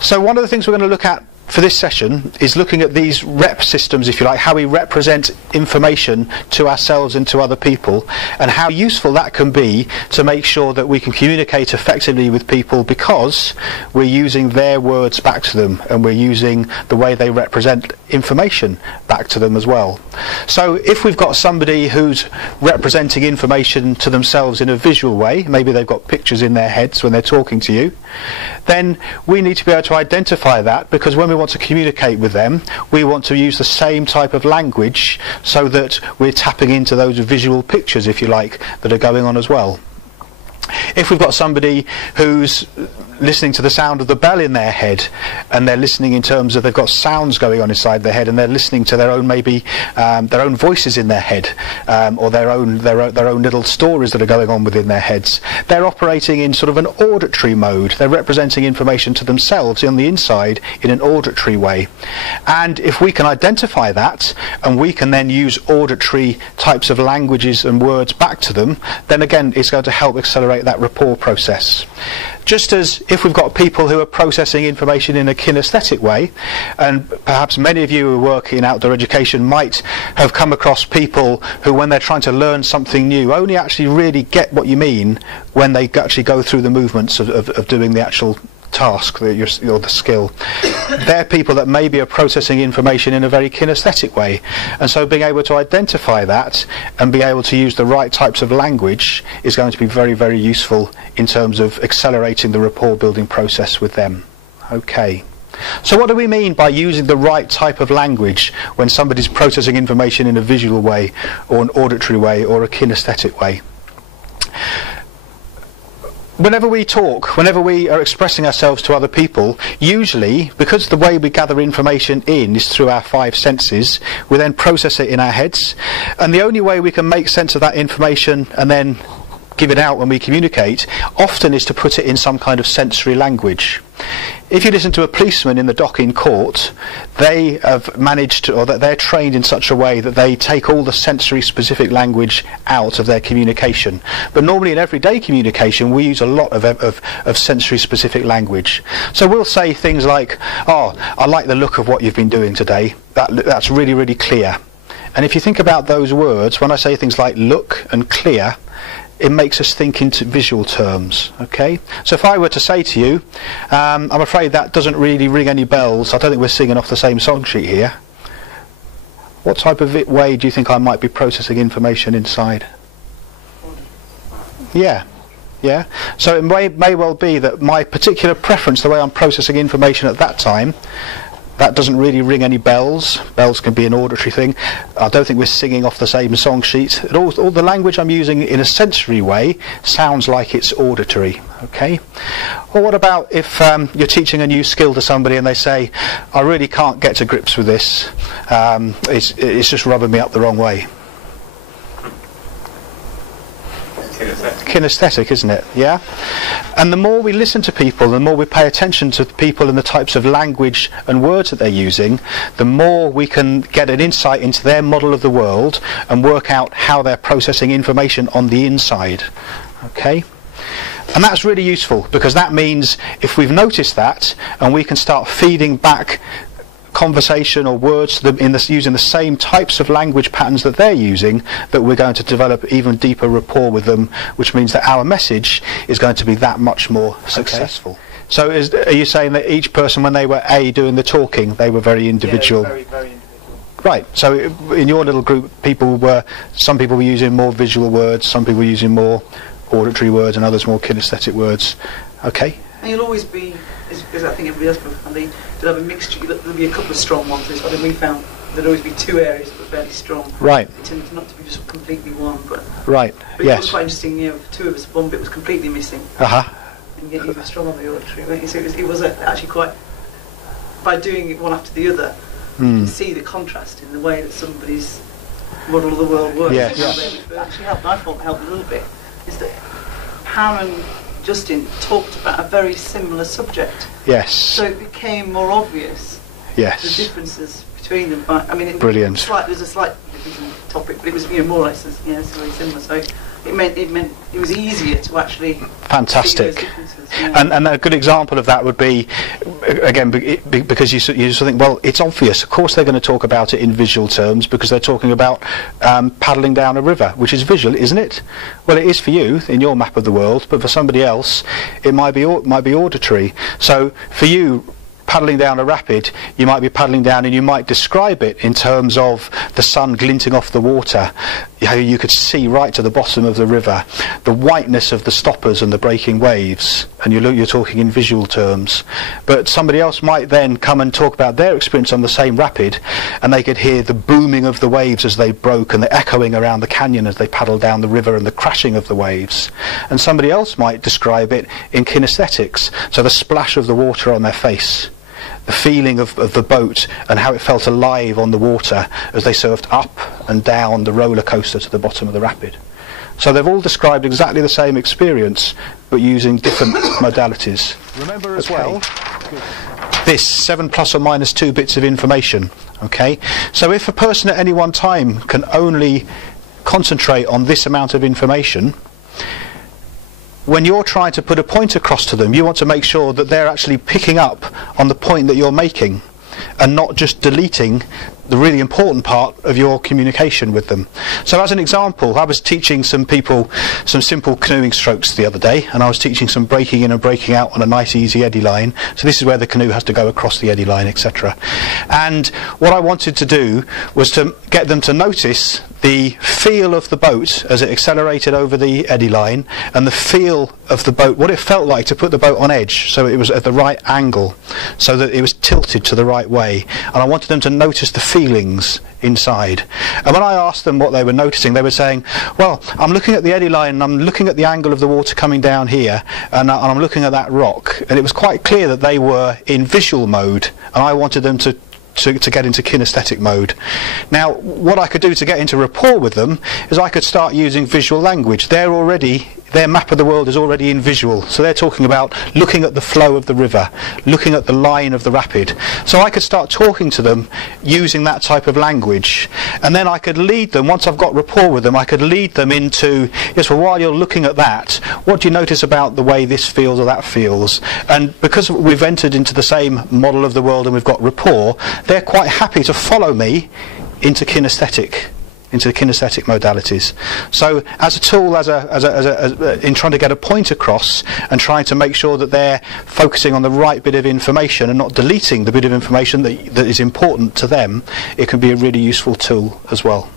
So one of the things we're going to look at for this session is looking at these rep systems, if you like, how we represent information to ourselves and to other people, and how useful that can be to make sure that we can communicate effectively with people because we're using their words back to them and we're using the way they represent information back to them as well. So if we've got somebody who's representing information to themselves in a visual way, maybe they've got pictures in their heads when they're talking to you, then we need to be able to identify that, because when we want to communicate with them, we want to use the same type of language so that we're tapping into those visual pictures, if you like, that are going on as well. If we've got somebody who's listening to the sound of the bell in their head, and they're listening in terms of they've got sounds going on inside their head, and they're listening to their own, maybe their own voices in their head, or their own little stories that are going on within their heads, they're operating in sort of an auditory mode. They're representing information to themselves on the inside in an auditory way. And if we can identify that, and we can then use auditory types of languages and words back to them, then again it's going to help accelerate that rapport process. Just as if we've got people who are processing information in a kinesthetic way, and perhaps many of you who work in outdoor education might have come across people who, when they're trying to learn something new, only actually really get what you mean when they actually go through the movements of doing the actual task or the skill. They're people that maybe are processing information in a very kinesthetic way, and so being able to identify that and be able to use the right types of language is going to be very, very useful in terms of accelerating the rapport building process with them. Okay. So what do we mean by using the right type of language when somebody's processing information in a visual way, or an auditory way, or a kinesthetic way? Whenever we talk, whenever we are expressing ourselves to other people, usually, because the way we gather information in is through our five senses, we then process it in our heads, and the only way we can make sense of that information and then give it out when we communicate often is to put it in some kind of sensory language. If you listen to a policeman in the dock in court, they have managed to, or that they're trained in such a way that they take all the sensory specific language out of their communication. But normally in everyday communication we use a lot of sensory specific language. So we'll say things like, "Oh, I like the look of what you've been doing today. That's really, really clear." And if you think about those words, when I say things like look and clear, it makes us think into visual terms. Okay, so if I were to say to you, I'm afraid that doesn't really ring any bells, I don't think we're singing off the same song sheet here, what type of way do you think I might be processing information inside? Yeah, so it may well be that my particular preference, the way I'm processing information at that time, that doesn't really ring any bells. Bells can be an auditory thing. I don't think we're singing off the same song sheet. All the language I'm using in a sensory way sounds like it's auditory. Okay. Or what about if you're teaching a new skill to somebody and they say, "I really can't get to grips with this. It's just rubbing me up the wrong way." Kinesthetic, isn't it? Yeah. And the more we listen to people, the more we pay attention to people and the types of language and words that they're using, the more we can get an insight into their model of the world and work out how they're processing information on the inside. Okay. And that's really useful, because that means if we've noticed that and we can start feeding back conversation or words to them using the same types of language patterns that they're using, that we're going to develop even deeper rapport with them, which means that our message is going to be that much more successful. Okay. So are you saying that each person, when they were doing the talking, they were very individual? Yeah, very, very individual. Right, so in your little group, some people were using more visual words, some people were using more auditory words, and others more kinesthetic words. Okay. And you'll always be, as I think everybody else will find, they'll have a mixture. There'll be a couple of strong ones. I think we found there'll always be two areas that were fairly strong. Right. It tended not to be just completely one, but right. But yes. It was quite interesting. You know, for two of us, one bit was completely missing. And yet you were strong on the auditory. So it was actually quite. By doing it one after the other, you can see the contrast in the way that somebody's model of the world works. Yes. It actually helped. I thought helped a little bit. Is that Pam and Justin talked about a very similar subject. Yes. So it became more obvious. Yes. The differences between them. I mean, brilliant. There's a slight difference in the topic, but it was more or less very similar. So it meant it was easier to actually. Fantastic. Yeah. And a good example of that would be, again, because you sort of think, well, it's obvious. Of course, they're going to talk about it in visual terms because they're talking about paddling down a river, which is visual, isn't it? Well, it is for you in your map of the world, but for somebody else, it might be auditory. So for you, paddling down a rapid, you might be paddling down and you might describe it in terms of the sun glinting off the water, how you could see right to the bottom of the river, the whiteness of the stoppers and the breaking waves, and you're talking in visual terms. But somebody else might then come and talk about their experience on the same rapid, and they could hear the booming of the waves as they broke and the echoing around the canyon as they paddled down the river and the crashing of the waves. And somebody else might describe it in kinesthetics, so the splash of the water on their face, the feeling of the boat and how it felt alive on the water as they surfed up and down the roller coaster to the bottom of the rapid. So they've all described exactly the same experience but using different modalities. Remember as well this 7 plus or minus 2 bits of information. Okay, so if a person at any one time can only concentrate on this amount of information, when you're trying to put a point across to them, you want to make sure that they're actually picking up on the point that you're making and not just deleting the really important part of your communication with them. So as an example, I was teaching some people some simple canoeing strokes the other day, and I was teaching some breaking in and breaking out on a nice easy eddy line. So this is where the canoe has to go across the eddy line, etc. And what I wanted to do was to get them to notice the feel of the boat as it accelerated over the eddy line, and the feel of the boat, what it felt like to put the boat on edge so it was at the right angle, so that it was tilted to the right way. And I wanted them to notice the feelings inside. And when I asked them what they were noticing, they were saying, well, I'm looking at the eddy line and I'm looking at the angle of the water coming down here, and I'm looking at that rock. And it was quite clear that they were in visual mode, and I wanted them to get into kinesthetic mode. Now, what I could do to get into rapport with them is I could start using visual language. Their map of the world is already in visual, so they're talking about looking at the flow of the river, looking at the line of the rapid. So I could start talking to them using that type of language, and then I could lead them, once I've got rapport with them, I could lead them into, yes, well, while you're looking at that, what do you notice about the way this feels or that feels? And because we've entered into the same model of the world and we've got rapport, they're quite happy to follow me into kinesthetic modalities. So as a tool, in trying to get a point across and trying to make sure that they're focusing on the right bit of information and not deleting the bit of information that is important to them, it can be a really useful tool as well.